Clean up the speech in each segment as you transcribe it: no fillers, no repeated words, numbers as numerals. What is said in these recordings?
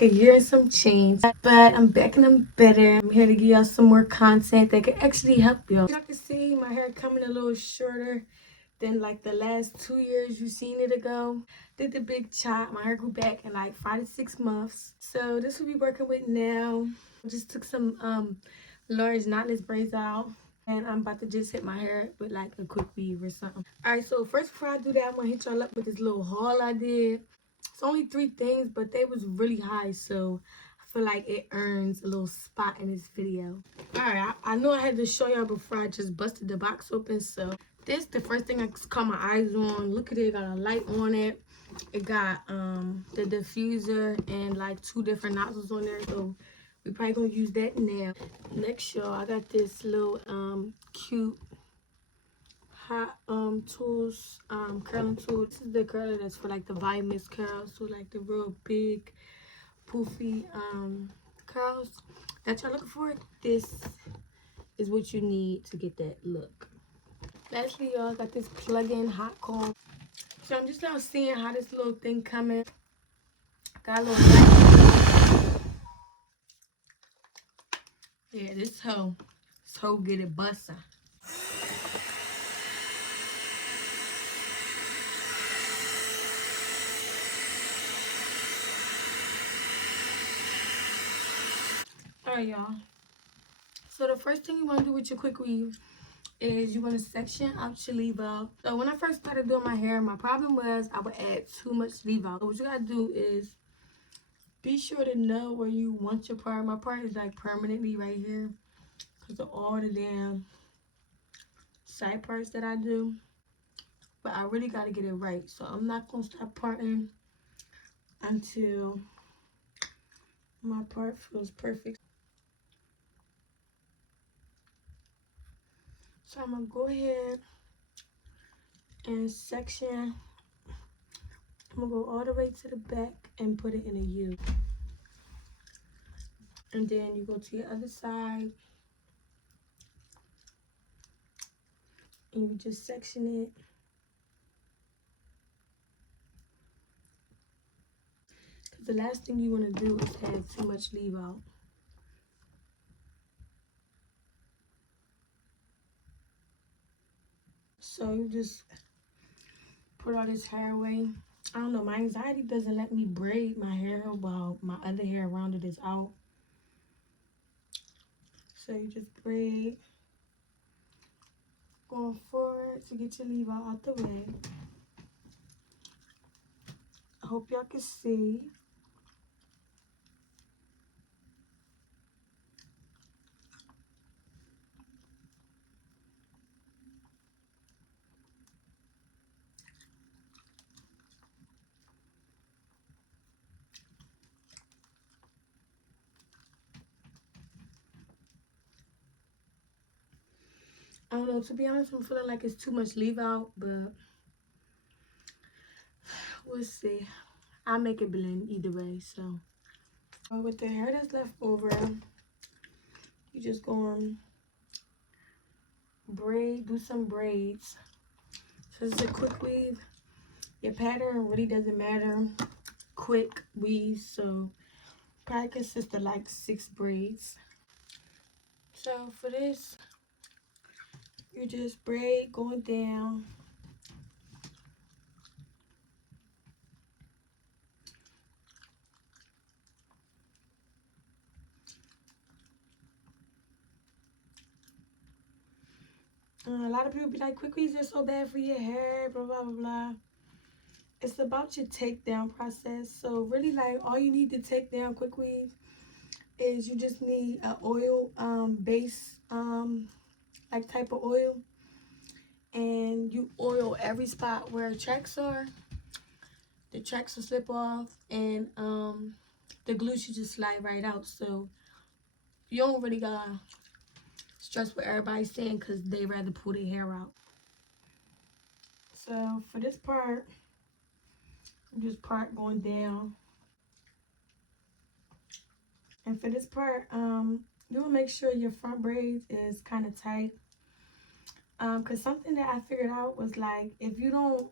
like a year and some change, but I'm back and I'm better. I'm here to give y'all some more content that could actually help y'all. Y'all can see my hair coming a little shorter than like the last 2 years you seen it ago. Did the big chop. My hair grew back in like 5 to 6 months. So this will be working with now. Just took some large knotless braids out. And I'm about to just hit my hair with like a quick weave or something. Alright, so first before I do that, I'm gonna hit y'all up with this little haul I did. It's only 3 things, but they was really high, so I feel like it earns a little spot in this video. Alright, I know I had to show y'all before I just busted the box open, so this the first thing I caught my eyes on. Look at it, got a light on it. It got the diffuser and like 2 different nozzles on there, so we probably gonna use that now. Next, y'all, I got this little cute hot tools curling tool. This is the curler that's for like the voluminous curls, so like the real big poofy curls that y'all looking for. This is what you need to get that look. Lastly, y'all, got this plug-in hot comb. So I'm just now seeing how this little thing coming. Got a little light. Yeah, this hoe get it bustin'. Alright, y'all. So the first thing you want to do with your quick weave is you want to section out your leave out. So when I first started doing my hair, my problem was I would add too much leave out. So what you gotta do is be sure to know where you want your part. My part is like permanently right here because of all the damn side parts that I do. But I really gotta get it right. So I'm not gonna stop parting until my part feels perfect. So I'm gonna go ahead and section. I'm gonna go all the way to the back and put it in a U. And then you go to your other side and you just section it. Because the last thing you want to do is have too much leave out. So you just put all this hair away. I don't know, my anxiety doesn't let me braid my hair while my other hair around it is out. So you just braid, going forward to get your leave out the way. I hope y'all can see. I don't know, to be honest, I'm feeling like it's too much leave out, but we'll see. I'll make it blend either way, so. With the hair that's left over, you just go on braid, do some braids. So this is a quick weave. Your pattern really doesn't matter. Quick weave, so probably consists of like 6 braids. So for this, you just braid going down. A lot of people be like, quick weaves are so bad for your hair, blah, blah, blah, blah. It's about your takedown process. So really, like, all you need to take down quick weave is you just need an oil base like type of oil, and you oil every spot where tracks are. The tracks will slip off, and the glue should just slide right out. So you don't really gotta stress what everybody's saying because they rather pull their hair out. So for this part, I'm just part going down. And for this part, you want to make sure your front braids is kind of tight. Because something that I figured out was like, if you don't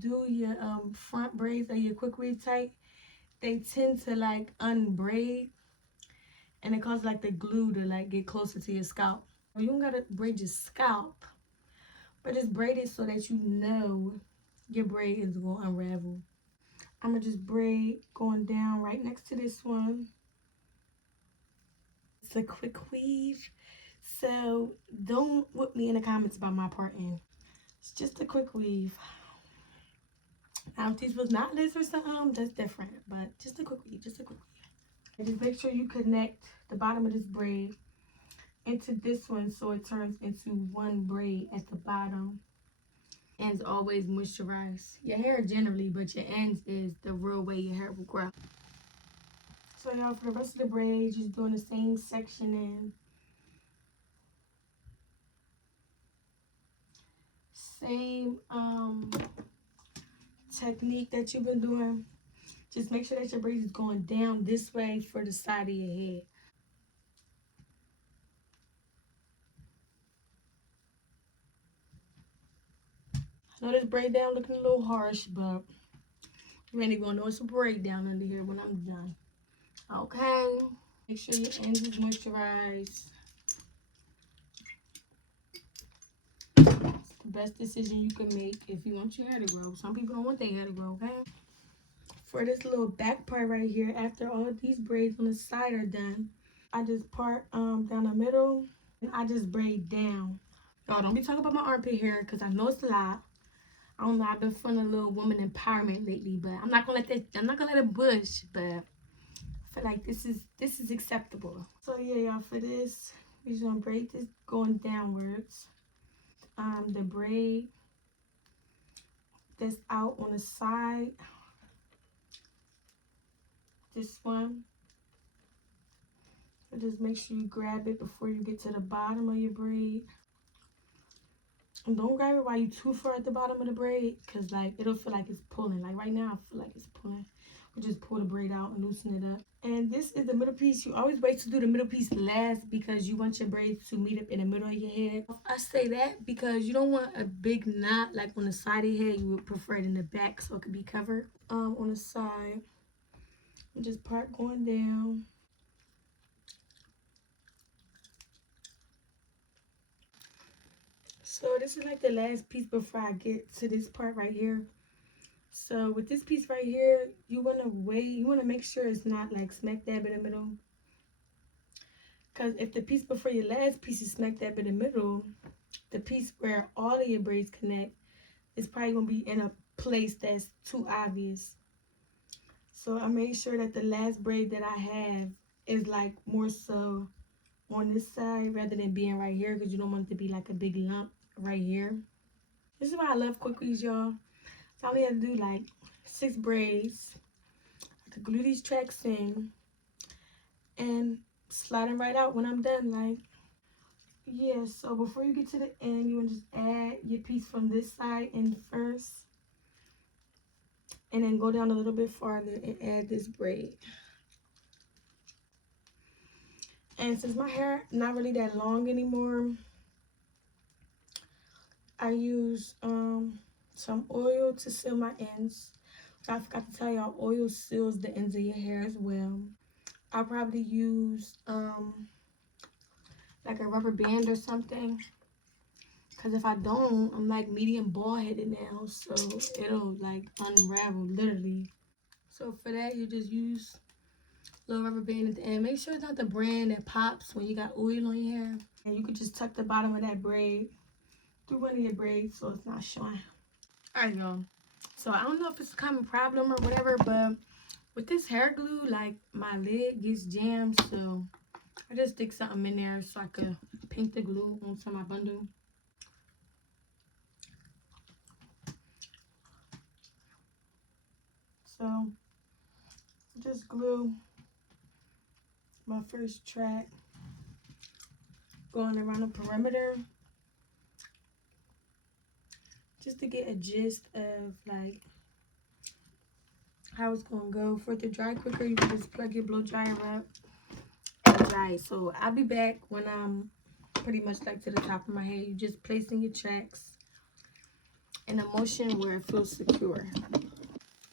do your front braids or your quick weave tight, they tend to like unbraid, and it causes like the glue to like get closer to your scalp. You don't gotta braid your scalp, but just braid it so that you know your braid is gonna unravel. I'm gonna just braid going down right next to this one. It's a quick weave, so don't whip me in the comments about my parting. It's just a quick weave. Now if these was not this or something, that's different, but just a quick weave, just a quick weave. And just make sure you connect the bottom of this braid into this one so it turns into one braid at the bottom. Ends always moisturize your hair generally, but your ends is the real way your hair will grow. So y'all, for the rest of the braid, just doing the same section in. Same technique that you've been doing. Just make sure that your braid is going down this way for the side of your head. I know this braid down looking a little harsh, but you ain't gonna know it's a braid down under here when I'm done. Okay. Make sure your ends is moisturized. It's the best decision you can make if you want your hair to grow. Some people don't want their hair to grow, okay? For this little back part right here, after all of these braids on the side are done, I just part down the middle and I just braid down. Y'all don't be talking about my armpit hair because I know it's a lot. I don't know, I've been feeling a little woman empowerment lately, but I'm not gonna let it bush, but I feel like this is acceptable. So yeah, y'all, for this, we're just gonna braid this going downwards. The braid that's out on the side, this one. So just make sure you grab it before you get to the bottom of your braid. And don't grab it while you're too far at the bottom of the braid, because like it'll feel like it's pulling. Like right now, I feel like it's pulling. We just pull the braid out and loosen it up. And this is the middle piece. You always wait to do the middle piece last because you want your braids to meet up in the middle of your head. I say that because you don't want a big knot like on the side of your head. You would prefer it in the back so it could be covered. On the side, and just part going down. So this is like the last piece before I get to this part right here. So with this piece right here, you want to wait. You want to make sure it's not like smack dab in the middle. Because if the piece before your last piece is smack dab in the middle, the piece where all of your braids connect is probably going to be in a place that's too obvious. So I made sure that the last braid that I have is like more so on this side rather than being right here, because you don't want it to be like a big lump right here. This is why I love quick weaves, y'all. So I only have to do like 6 braids. I could glue these tracks in and slide them right out when I'm done. Like, yeah, so before you get to the end, you want to just add your piece from this side in first, and then go down a little bit farther and add this braid. And since my hair not really that long anymore, I use some oil to seal my ends. I forgot to tell y'all, oil seals the ends of your hair as well. I'll probably use like a rubber band or something, because if I don't, I'm like medium bald headed now, so it'll like unravel literally. So for that, you just use a little rubber band at the end. Make sure it's not the brand that pops when you got oil on your hair. And you could just tuck the bottom of that braid through one of your braids so it's not showing. Alright, y'all. So I don't know if it's a common problem or whatever, but with this hair glue, like my lid gets jammed, so I just stick something in there so I could paint the glue onto my bundle. So just glue my first track going around the perimeter just to get a gist of like how it's gonna go. For it to dry quicker, you can just plug your blow dryer up and dry. So I'll be back when I'm pretty much like to the top of my head. You just placing your tracks in a motion where it feels secure.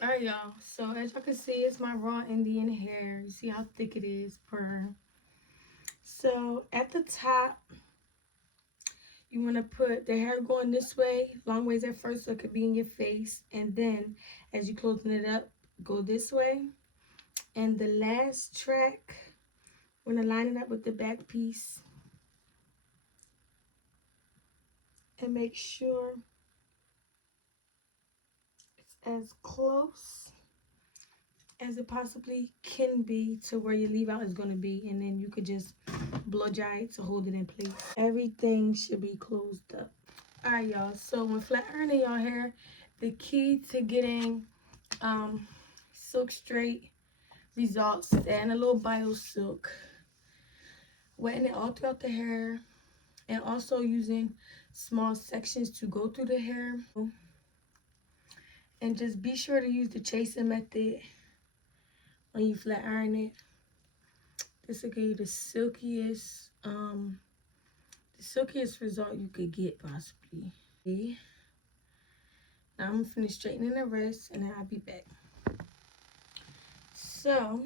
Alright, y'all. So as y'all can see, it's my raw Indian hair. You see how thick it is per. So at the top, you want to put the hair going this way, long ways at first, so it could be in your face. And then as you closing it up, go this way. And the last track, we're going to line it up with the back piece. And make sure it's as close as it possibly can be to where your leave out is going to be. And then you could just blow dry it to hold it in place. Everything should be closed up. Alright, y'all. So when flat ironing y'all hair, the key to getting silk straight results is adding a little bio silk, wetting it all throughout the hair, and also using small sections to go through the hair. And just be sure to use the chasing method when you flat iron it. This will give you the silkiest result you could get possibly. Now I'm gonna finish straightening the rest and then I'll be back. So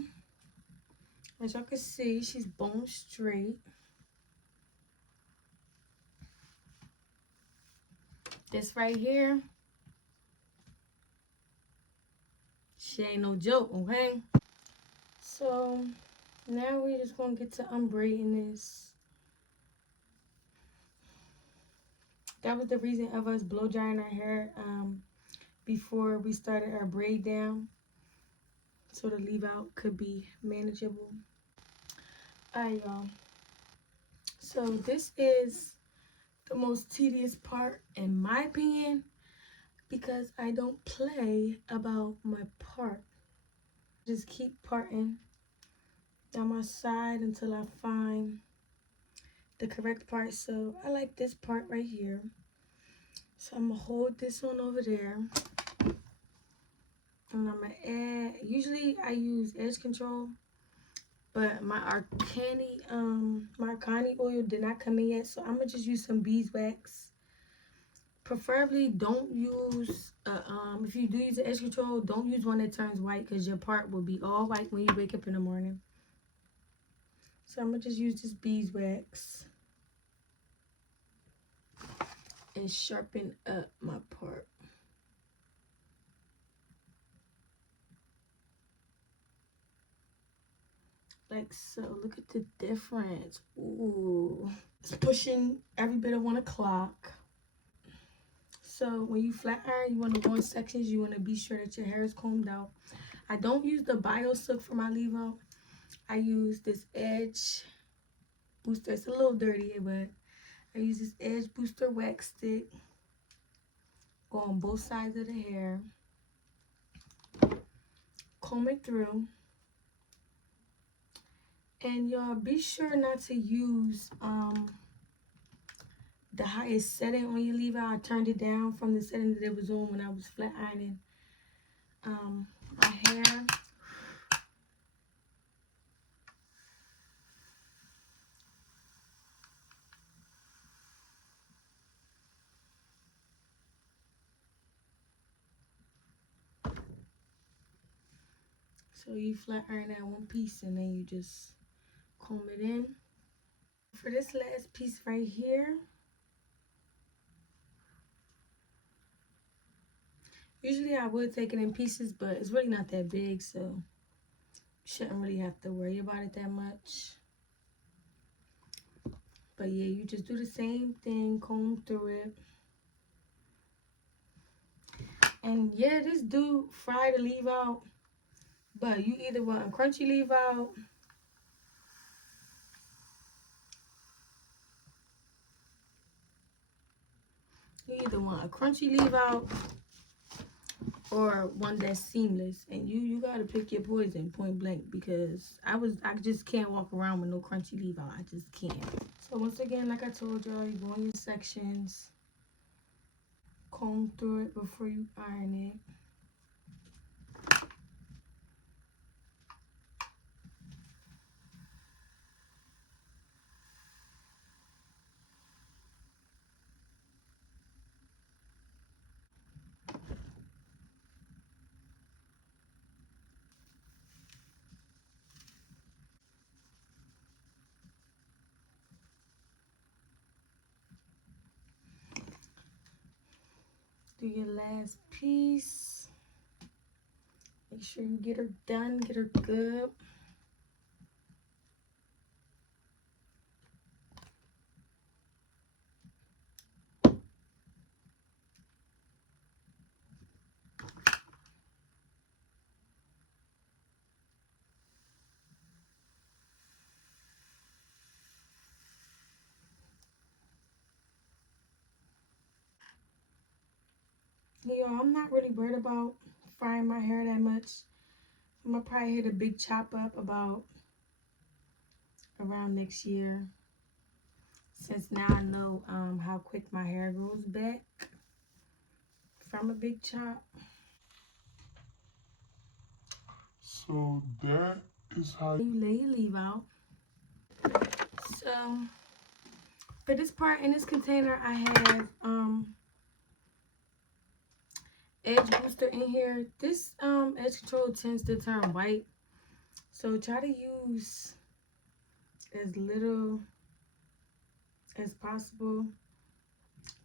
as y'all can see, she's bone straight. This right here, she ain't no joke, okay? So now we're just gonna get to unbraiding this. That was the reason of us blow drying our hair before we started our braid down, so the leave out could be manageable. Alright, y'all. So this is the most tedious part in my opinion, because I don't play about my part. Just keep parting down my side until I find the correct part. So I like this part right here. So I'm gonna hold this one over there. And I'm gonna add, usually I use edge control, but my Arcani oil did not come in yet. So I'm gonna just use some beeswax. Preferably don't use, if you do use the edge control, don't use one that turns white, because your part will be all white when you wake up in the morning. So I'm gonna just use this beeswax and sharpen up my part. Like so. Look at the difference. Ooh. It's pushing every bit of 1 o'clock. So when you flat iron, you want to go in sections. You want to be sure that your hair is combed out. I don't use the bio silk for my leave out. I use this edge booster. It's a little dirty, but I use this edge booster wax stick. Go on both sides of the hair. Comb it through. And y'all be sure not to use the highest setting on your leave out. I turned it down from the setting that it was on when I was flat ironing my hair. So you flat iron that one piece and then you just comb it in. For this last piece right here, usually I would take it in pieces, but it's really not that big, so you shouldn't really have to worry about it that much. But yeah, you just do the same thing, comb through it. And yeah, this do fry the leave out, but you either want a crunchy leave out leave out or one that's seamless. And you gotta pick your poison, point blank, because I just can't walk around with no crunchy leave out. I just can't. So once again, like I told y'all, you go in your sections, comb through it before you iron it. Do your last piece. Make sure you get her done, get her good. Yo, I'm not really worried about frying my hair that much. I'm gonna probably hit a big chop up about around next year. Since now I know how quick my hair grows back from a big chop. So that is how you lay your leave out. So for this part in this container, I have edge booster in here. This edge control tends to turn white, so try to use as little as possible,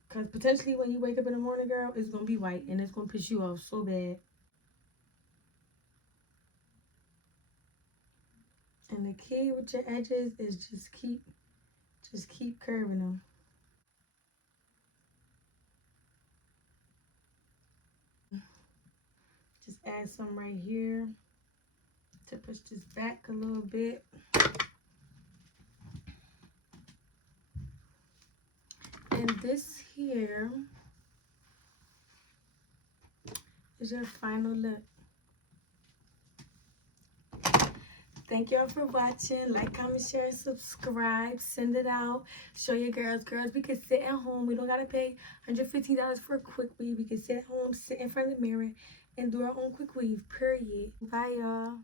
because potentially when you wake up in the morning, girl, it's gonna be white and it's gonna piss you off so bad. And the key with your edges is just keep curving them. Just add some right here to push this back a little bit. And this here is your final look. Thank y'all for watching. Like, comment, share, subscribe. Send it out. Show your girls. Girls, we can sit at home. We don't got to pay $115 for a quick weave. We can sit at home, sit in front of the mirror, and do our own quick weave, period. Bye, y'all.